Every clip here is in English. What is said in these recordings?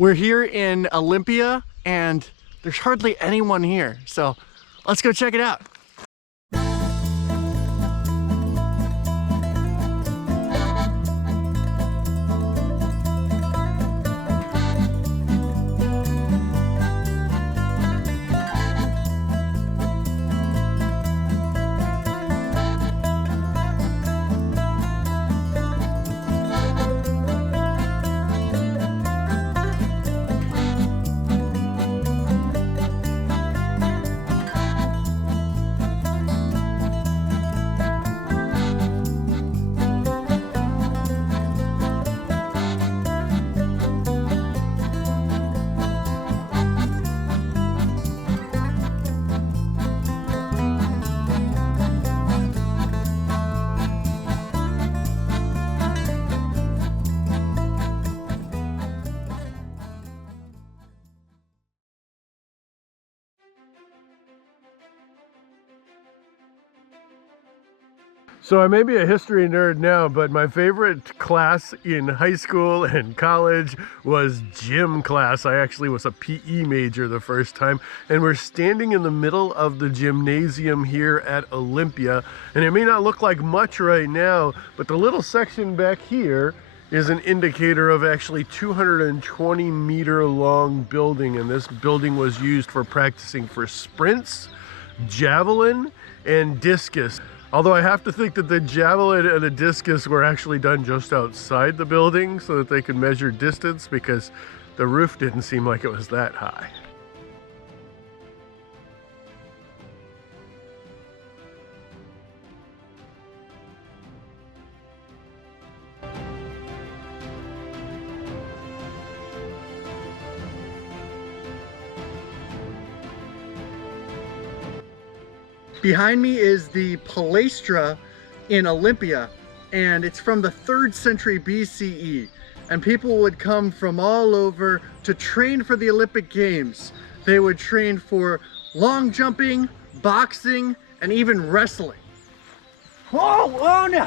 We're here in Olympia and there's hardly anyone here, so let's go check it out. So I may be a history nerd now, but my favorite class in high school and college was gym class. I actually was a PE major the first time, and we're standing in the middle of the gymnasium here at Olympia. And it may not look like much right now, but the little section back here is an indicator of actually 220-meter long building, and this building was used for practicing for sprints, javelin, and discus. Although I have to think that the javelin and the discus were actually done just outside the building so that they could measure distance, because the roof didn't seem like it was that high. Behind me is the Palaestra in Olympia, and it's from the 3rd century BCE. And people would come from all over to train for the Olympic Games. They would train for long jumping, boxing, and even wrestling. Oh no!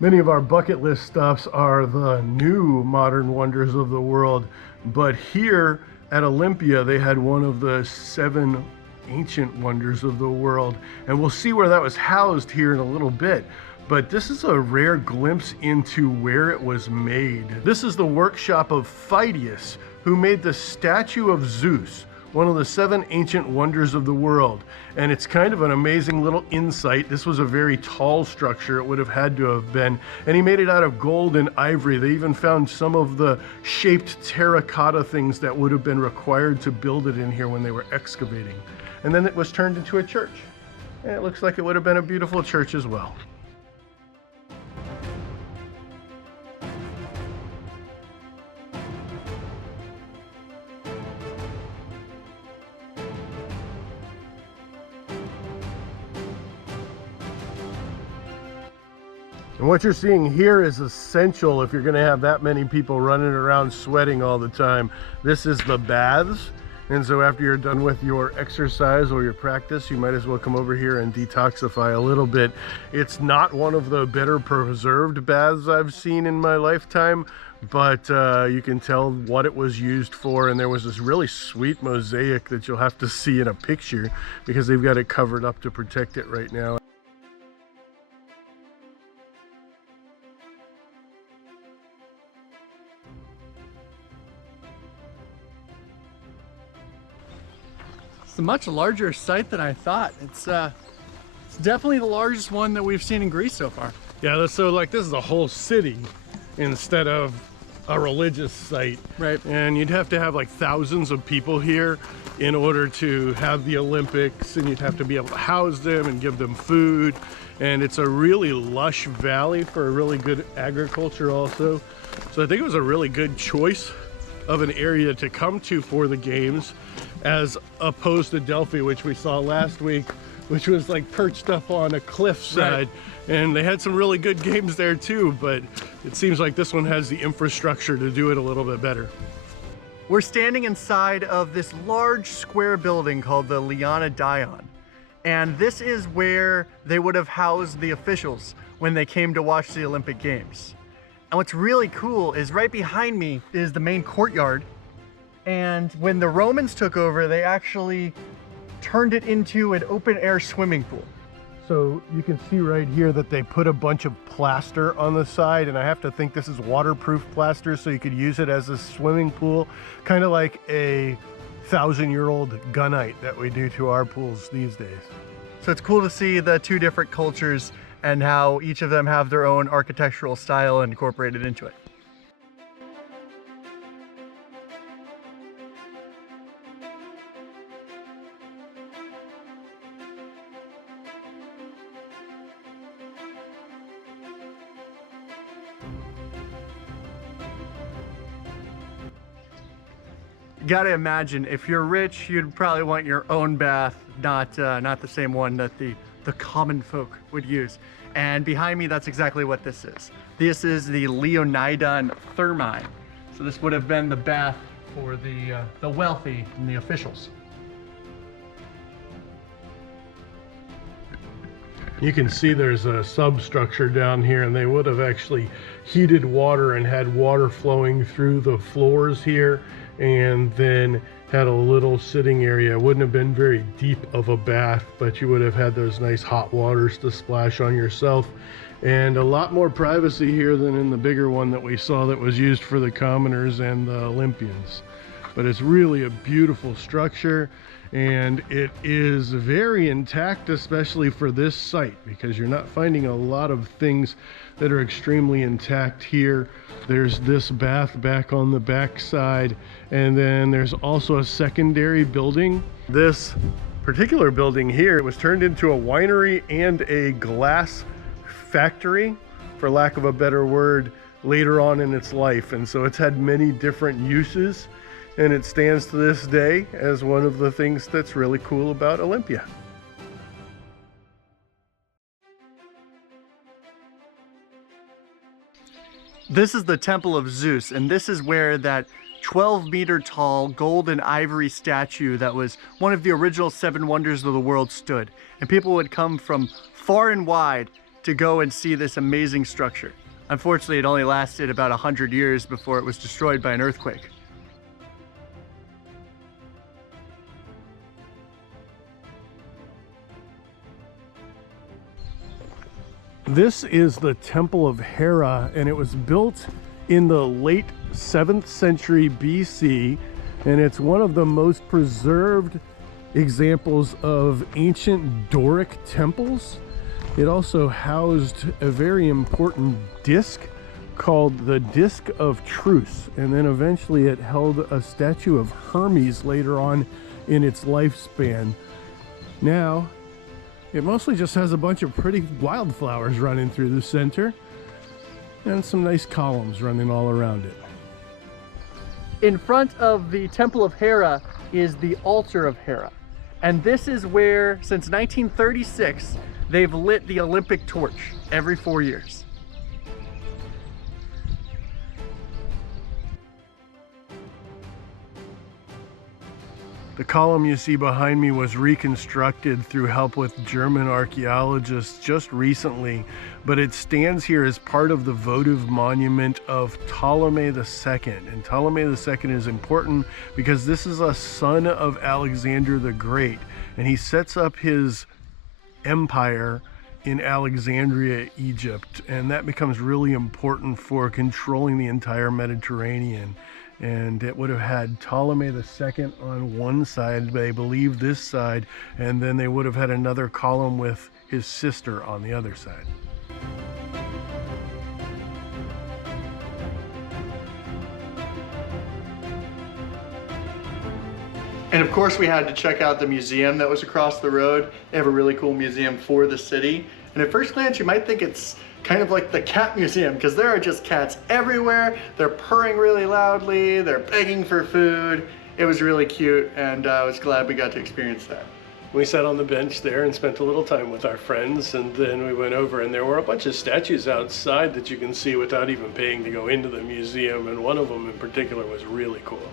Many of our bucket list stops are the new modern wonders of the world, but here at Olympia they had one of the 7 ancient wonders of the world, and we'll see where that was housed here in a little bit. But this is a rare glimpse into where it was made. This is the workshop of Phidias, who made the statue of Zeus, one of the 7 ancient wonders of the world. And it's kind of an amazing little insight. This was a very tall structure, it would have had to have been, and he made it out of gold and ivory. They even found some of the shaped terracotta things that would have been required to build it in here when they were excavating. And then it was turned into a church, and it looks like it would have been a beautiful church as well. And what you're seeing here is essential if you're going to have that many people running around sweating all the time. This is the baths. And so after you're done with your exercise or your practice, you might as well come over here and detoxify a little bit. It's not one of the better preserved baths I've seen in my lifetime, but you can tell what it was used for. And there was this really sweet mosaic that you'll have to see in a picture because they've got it covered up to protect it right now. It's a much larger site than I thought. It's definitely the largest one that we've seen in Greece so far. Yeah, so like this is a whole city instead of a religious site. Right. And you'd have to have like thousands of people here in order to have the Olympics, and you'd have to be able to house them and give them food. And it's a really lush valley for a really good agriculture also. So I think it was a really good choice of an area to come to for the games, as opposed to Delphi, which we saw last week, which was like perched up on a cliffside. Right. And they had some really good games there too, but it seems like this one has the infrastructure to do it a little bit better. We're standing inside of this large square building called the Leonidaion. And this is where they would have housed the officials when they came to watch the Olympic Games. And what's really cool is right behind me is the main courtyard. And when the Romans took over, they actually turned it into an open air swimming pool. So you can see right here that they put a bunch of plaster on the side, and I have to think this is waterproof plaster, so you could use it as a swimming pool, kind of like a 1,000-year-old gunite that we do to our pools these days. So it's cool to see the two different cultures and how each of them have their own architectural style incorporated into it. You gotta imagine, if you're rich, you'd probably want your own bath, not the same one that the common folk would use. And behind me, that's exactly what this is. This is the Leonidaion thermi. So this would have been the bath for the wealthy and the officials. You can see there's a substructure down here, and they would have actually heated water and had water flowing through the floors here, and then had a little sitting area. It wouldn't have been very deep of a bath, but you would have had those nice hot waters to splash on yourself, and a lot more privacy here than in the bigger one that we saw that was used for the commoners and the Olympians. But it's really a beautiful structure, and it is very intact, especially for this site, because you're not finding a lot of things that are extremely intact here. There's this bath back on the back side, and then there's also a secondary building. This particular building here, it was turned into a winery and a glass factory, for lack of a better word, later on in its life. And so it's had many different uses, and it stands to this day as one of the things that's really cool about Olympia. This is the Temple of Zeus, and this is where that 12-meter tall gold and ivory statue that was one of the original 7 wonders of the world stood. And people would come from far and wide to go and see this amazing structure. Unfortunately, it only lasted about 100 years before it was destroyed by an earthquake. This is the Temple of Hera, and it was built in the late 7th century BC, and it's one of the most preserved examples of ancient Doric temples. It also housed a very important disc called the Disc of Truce, and then eventually it held a statue of Hermes later on in its lifespan. Now, it mostly just has a bunch of pretty wildflowers running through the center and some nice columns running all around it. In front of the Temple of Hera is the Altar of Hera. And this is where, since 1936, they've lit the Olympic torch every 4 years. The column you see behind me was reconstructed through help with German archaeologists just recently, but it stands here as part of the votive monument of Ptolemy II. And Ptolemy II is important because this is a son of Alexander the Great, and he sets up his empire in Alexandria, Egypt, and that becomes really important for controlling the entire Mediterranean. And it would have had Ptolemy II on one side, they believe this side, and then they would have had another column with his sister on the other side. And of course we had to check out the museum that was across the road. They have a really cool museum for the city. And at first glance you might think it's kind of like the cat museum, because there are just cats everywhere. They're purring really loudly, they're begging for food. It was really cute, and I was glad we got to experience that. We sat on the bench there and spent a little time with our friends, and then we went over and there were a bunch of statues outside that you can see without even paying to go into the museum, and one of them in particular was really cool.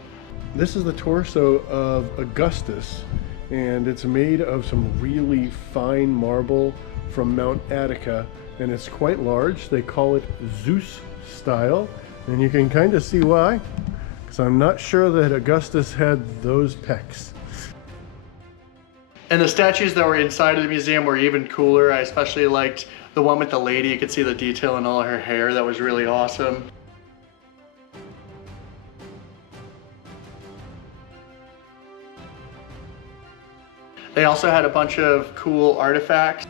This is the torso of Augustus, and it's made of some really fine marble from Mount Attica, and it's quite large. They call it Zeus style, and you can kind of see why, because I'm not sure that Augustus had those pecs. And the statues that were inside of the museum were even cooler. I especially liked the one with the lady. You could see the detail in all her hair. That was really awesome. They also had a bunch of cool artifacts.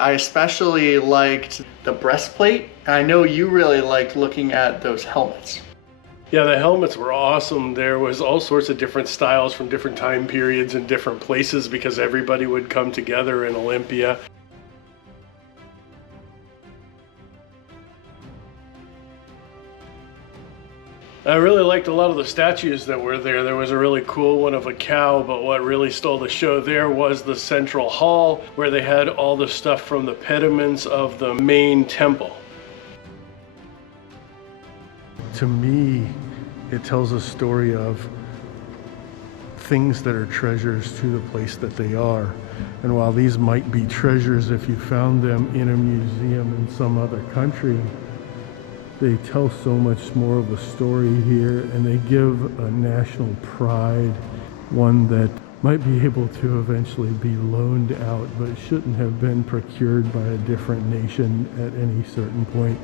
I especially liked the breastplate. I know you really liked looking at those helmets. Yeah, the helmets were awesome. There was all sorts of different styles from different time periods and different places because everybody would come together in Olympia. I really liked a lot of the statues that were there. There was a really cool one of a cow, but what really stole the show there was the central hall where they had all the stuff from the pediments of the main temple. To me, it tells a story of things that are treasures to the place that they are. And while these might be treasures if you found them in a museum in some other country, they tell so much more of a story here, and they give a national pride, one that might be able to eventually be loaned out, but shouldn't have been procured by a different nation at any certain point.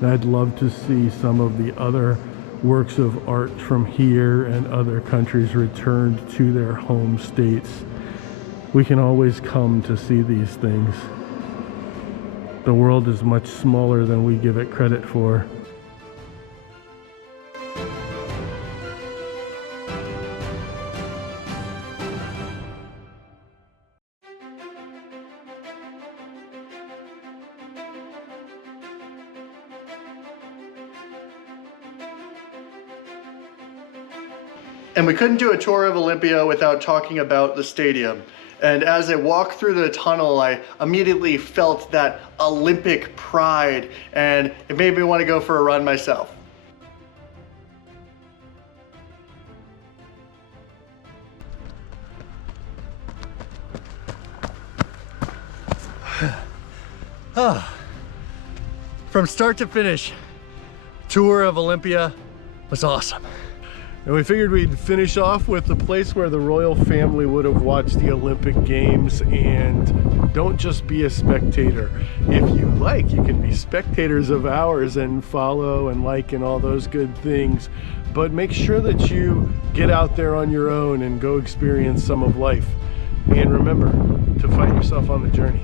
And I'd love to see some of the other works of art from here and other countries returned to their home states. We can always come to see these things. The world is much smaller than we give it credit for. And we couldn't do a tour of Olympia without talking about the stadium. And as I walked through the tunnel, I immediately felt that Olympic pride, and it made me want to go for a run myself. From start to finish, tour of Olympia was awesome. And we figured we'd finish off with the place where the royal family would have watched the Olympic Games. And don't just be a spectator. If you like, you can be spectators of ours and follow and like and all those good things. But make sure that you get out there on your own and go experience some of life. And remember to find yourself on the journey.